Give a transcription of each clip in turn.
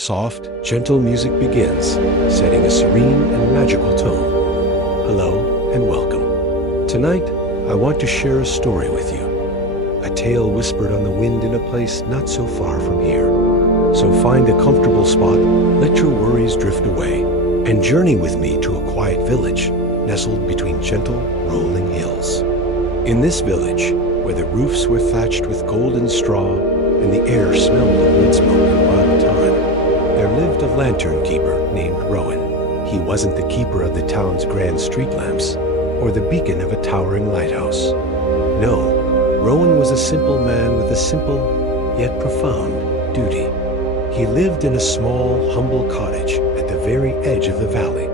Soft, gentle music begins, setting a serene and magical tone. Hello and welcome. Tonight, I want to share a story with you. A tale whispered on the wind in a place not so far from here. So find a comfortable spot, let your worries drift away, and journey with me to a quiet village nestled between gentle, rolling hills. In this village, where the roofs were thatched with golden straw and the air smelled of wood smoke and wild thyme, there lived a lantern keeper named Rowan. He wasn't the keeper of the town's grand street lamps or the beacon of a towering lighthouse. No, Rowan was a simple man with a simple yet profound duty. He lived in a small, humble cottage at the very edge of the valley,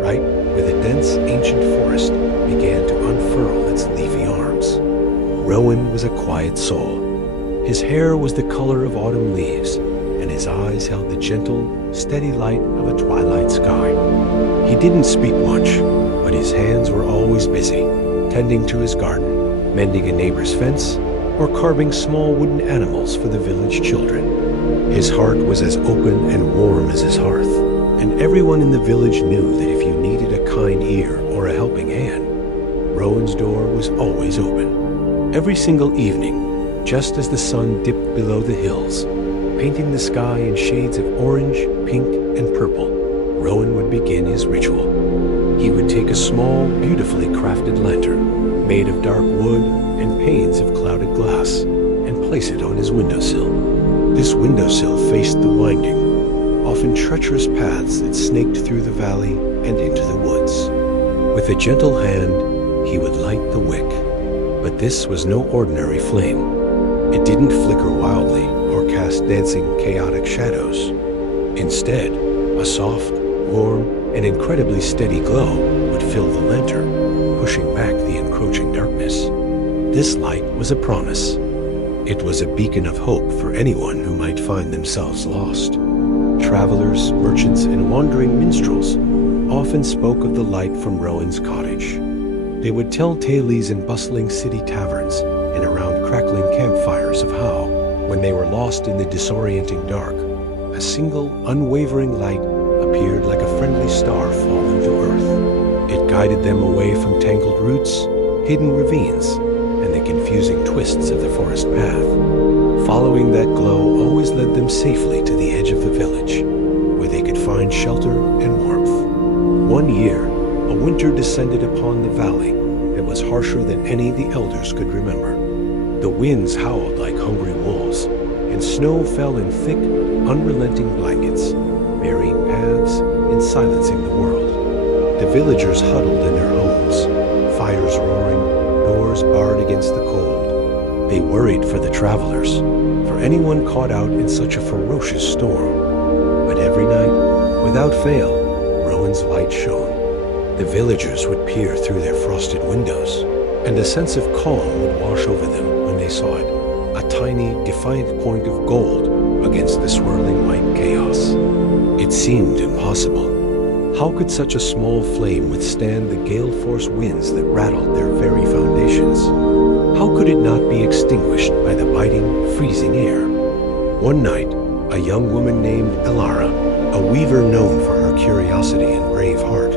right where the dense, ancient forest began to unfurl its leafy arms. Rowan was a quiet soul. His hair was the color of autumn leaves, and his eyes held the gentle, steady light of a twilight sky. He didn't speak much, but his hands were always busy, tending to his garden, mending a neighbor's fence, or carving small wooden animals for the village children. His heart was as open and warm as his hearth, and everyone in the village knew that if you needed a kind ear or a helping hand, Rowan's door was always open. Every single evening, just as the sun dipped below the hills, painting the sky in shades of orange, pink, and purple, Rowan would begin his ritual. He would take a small, beautifully crafted lantern, made of dark wood and panes of clouded glass, and place it on his windowsill. This windowsill faced the winding, often treacherous paths that snaked through the valley and into the woods. With a gentle hand, he would light the wick. But this was no ordinary flame. It didn't flicker wildly or cast dancing, chaotic shadows. Instead, a soft, warm, and incredibly steady glow would fill the lantern, pushing back the encroaching darkness. This light was a promise. It was a beacon of hope for anyone who might find themselves lost. Travelers, merchants, and wandering minstrels often spoke of the light from Rowan's cottage. They would tell tales in bustling city taverns and around crackling campfires of how, when they were lost in the disorienting dark, a single, unwavering light appeared like a friendly star fallen to earth. It guided them away from tangled roots, hidden ravines, and the confusing twists of the forest path. Following that glow always led them safely to the edge of the village, where they could find shelter and warmth. One year, a winter descended upon the valley that was harsher than any the elders could remember. The winds howled like hungry wolves, and snow fell in thick, unrelenting blankets, burying paths and silencing the world. The villagers huddled in their homes, fires roaring, doors barred against the cold. They worried for the travelers, for anyone caught out in such a ferocious storm. But every night, without fail, Rowan's light shone. The villagers would peer through their frosted windows, and a sense of calm would wash over them when they saw it, a tiny, defiant point of gold against the swirling white chaos. It seemed impossible. How could such a small flame withstand the gale-force winds that rattled their very foundations? How could it not be extinguished by the biting, freezing air? One night, a young woman named Elara, a weaver known for her curiosity and brave heart,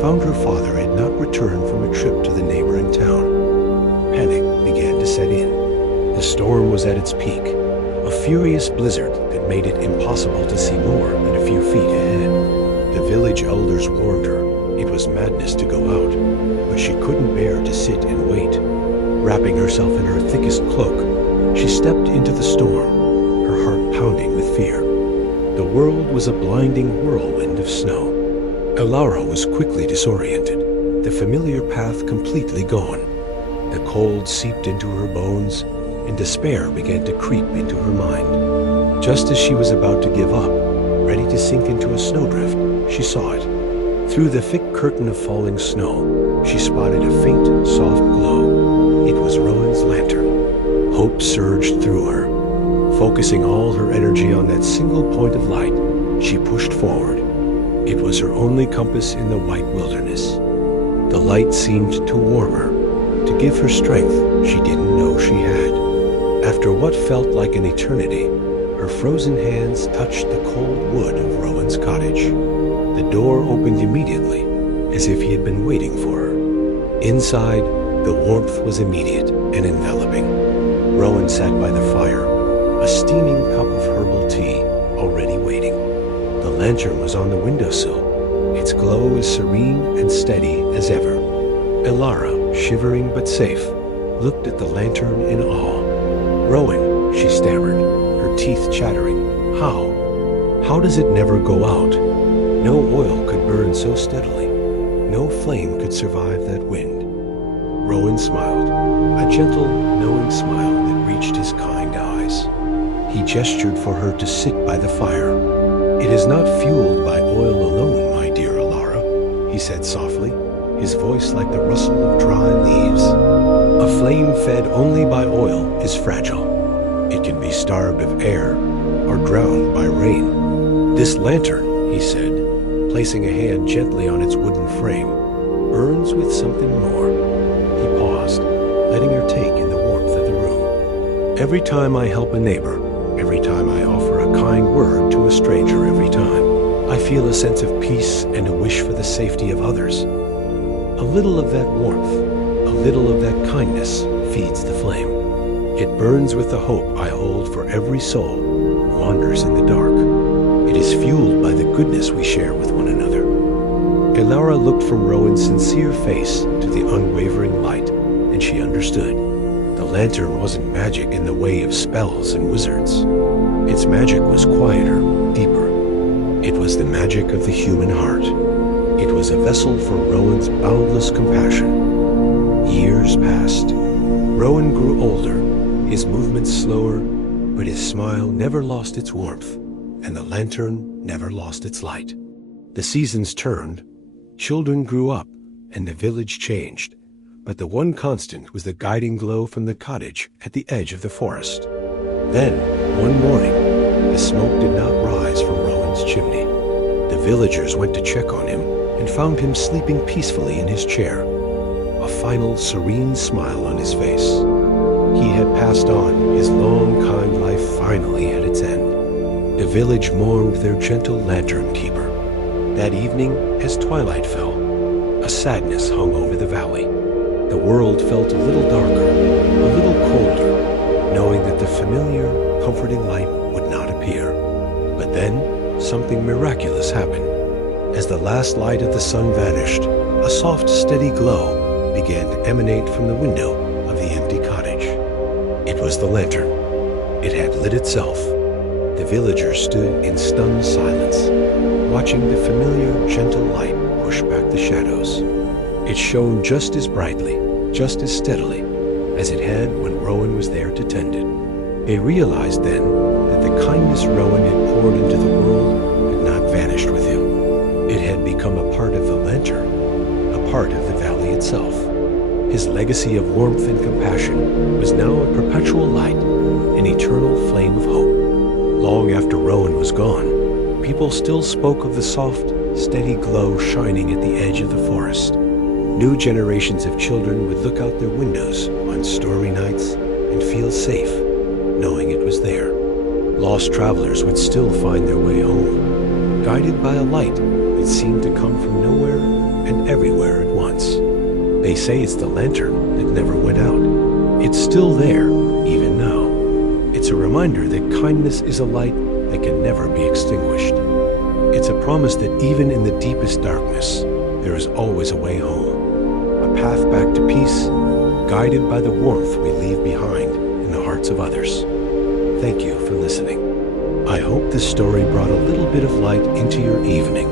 found her father had not returned from a trip to the neighboring town. Panic began to set in. The storm was at its peak, a furious blizzard that made it impossible to see more than a few feet ahead. The village elders warned her it was madness to go out, but she couldn't bear to sit and wait. Wrapping herself in her thickest cloak, she stepped into the storm, her heart pounding with fear. The world was a blinding whirlwind of snow. Elara was quickly disoriented, the familiar path completely gone. The cold seeped into her bones, and despair began to creep into her mind. Just as she was about to give up, ready to sink into a snowdrift, she saw it. Through the thick curtain of falling snow, she spotted a faint, soft glow. It was Rowan's lantern. Hope surged through her. Focusing all her energy on that single point of light, she pushed forward. It was her only compass in the white wilderness. The light seemed to warm her, to give her strength she didn't know she had. After what felt like an eternity, Her frozen hands touched the cold wood of Rowan's cottage. The door opened immediately, as if he had been waiting for her. Inside, the warmth was immediate and enveloping. Rowan sat by the fire, a steaming cup of herbal tea already waiting. The lantern was on the windowsill, its glow as serene and steady as ever. Elara, shivering but safe, looked at the lantern in awe. "Rowan," she stammered, her teeth chattering. How does it never go out? No oil could burn so steadily. No flame could survive that wind." Rowan smiled, a gentle, knowing smile that reached his kind eyes. He gestured for her to sit by the fire. "It is not fueled by oil alone, my dear Elara," he said softly, his voice like the rustle of dry leaves. "A flame fed only by oil is fragile. It can be starved of air or drowned by rain. This lantern," he said, placing a hand gently on its wooden frame, "burns with something more." He paused, letting her take in the warmth of the room. "Every time I help a neighbor, every time I offer a kind word to a stranger, every time, I feel a sense of peace and a wish for the safety of others. A little of that warmth, a little of that kindness feeds the flame. It burns with the hope I hold for every soul who wanders in the dark. It is fueled by the goodness we share with one another." Elara looked from Rowan's sincere face to the unwavering light, and she understood. The lantern wasn't magic in the way of spells and wizards. Its magic was quieter, deeper. It was the magic of the human heart. It was a vessel for Rowan's boundless compassion. Years passed. Rowan grew older, his movements slower, but his smile never lost its warmth, and the lantern never lost its light. The seasons turned, children grew up, and the village changed, but the one constant was the guiding glow from the cottage at the edge of the forest. Then, one morning, the smoke did not rise from Rowan's chimney. The villagers went to check on him and found him sleeping peacefully in his chair, a final serene smile on his face. He had passed on, his long, kind life finally at its end. The village mourned their gentle lantern keeper. That evening, as twilight fell, a sadness hung over the valley. The world felt a little darker, a little colder, knowing that the familiar, comforting light would not appear. But then, something miraculous happened. As the last light of the sun vanished, a soft, steady glow began to emanate from the window of the empty cottage. It was the lantern. It had lit itself. The villagers stood in stunned silence, watching the familiar, gentle light push back the shadows. It shone just as brightly, just as steadily, as it had when Rowan was there to tend it. They realized then that the kindness Rowan had poured into the world had not vanished with him. It had become a part of the lantern, a part of the valley itself. His legacy of warmth and compassion was now a perpetual light, an eternal flame of hope. Long after Rowan was gone, people still spoke of the soft, steady glow shining at the edge of the forest. New generations of children would look out their windows on stormy nights and feel safe, knowing it was there. Lost travelers would still find their way home, guided by a light that seemed to come from nowhere and everywhere at once. They say it's the lantern that never went out. It's still there, even now. It's a reminder that kindness is a light that can never be extinguished. It's a promise that even in the deepest darkness, there is always a way home, a path back to peace, guided by the warmth we leave behind in the hearts of others. Thank you for listening. I hope this story brought a little bit of light into your evening.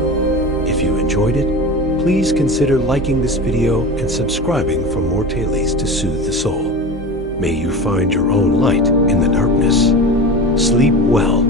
If you enjoyed it, please consider liking this video and subscribing for more tales to soothe the soul. May you find your own light in the darkness. Sleep well.